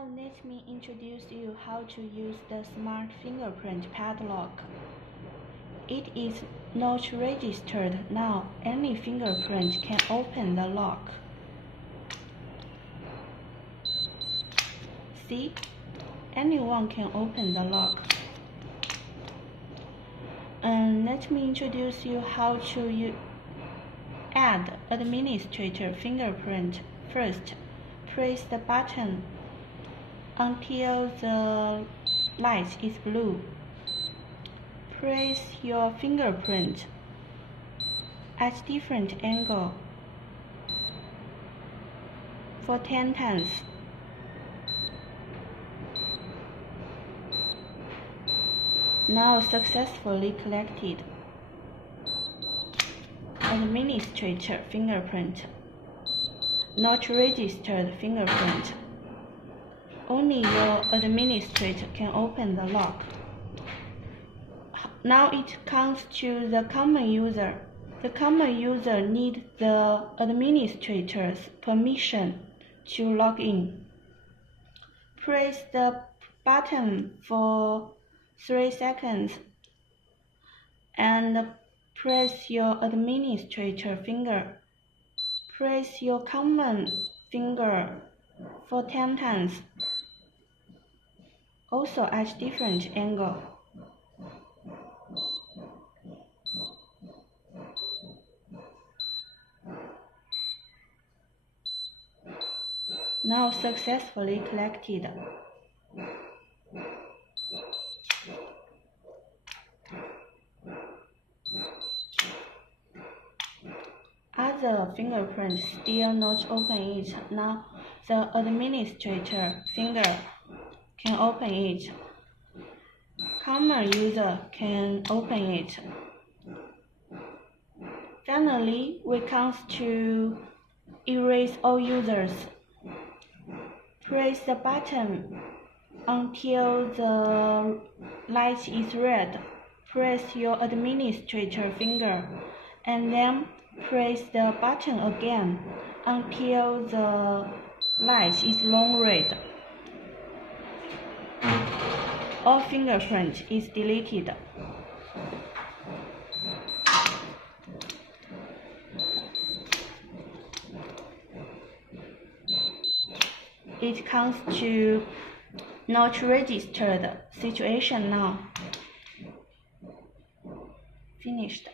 Now let me introduce you how to use the smart fingerprint padlock. It is not registered now. Any fingerprint can open the lock. See? Anyone can open the lock. Let me introduce you how to add administrator fingerprint. First, press the button until the light is blue. Press your fingerprint at different angle for 10 times. Now successfully collected. Administrator fingerprint. Not registered fingerprint. Only your administrator can open the lock. Now it comes to the common user. The common user needs the administrator's permission to log in. Press the button for 3 seconds and press your administrator finger. Press your common finger for 10 times, also at different angle. Now successfully collected. Other fingerprints still not open it. Now the administrator finger can open it. Common user can open it. Finally, we come to erase all users. Press the button until the light is red. Press your administrator finger and then press the button again until the light is long red. All fingerprint is deleted. It comes to not registered situation now. Finished.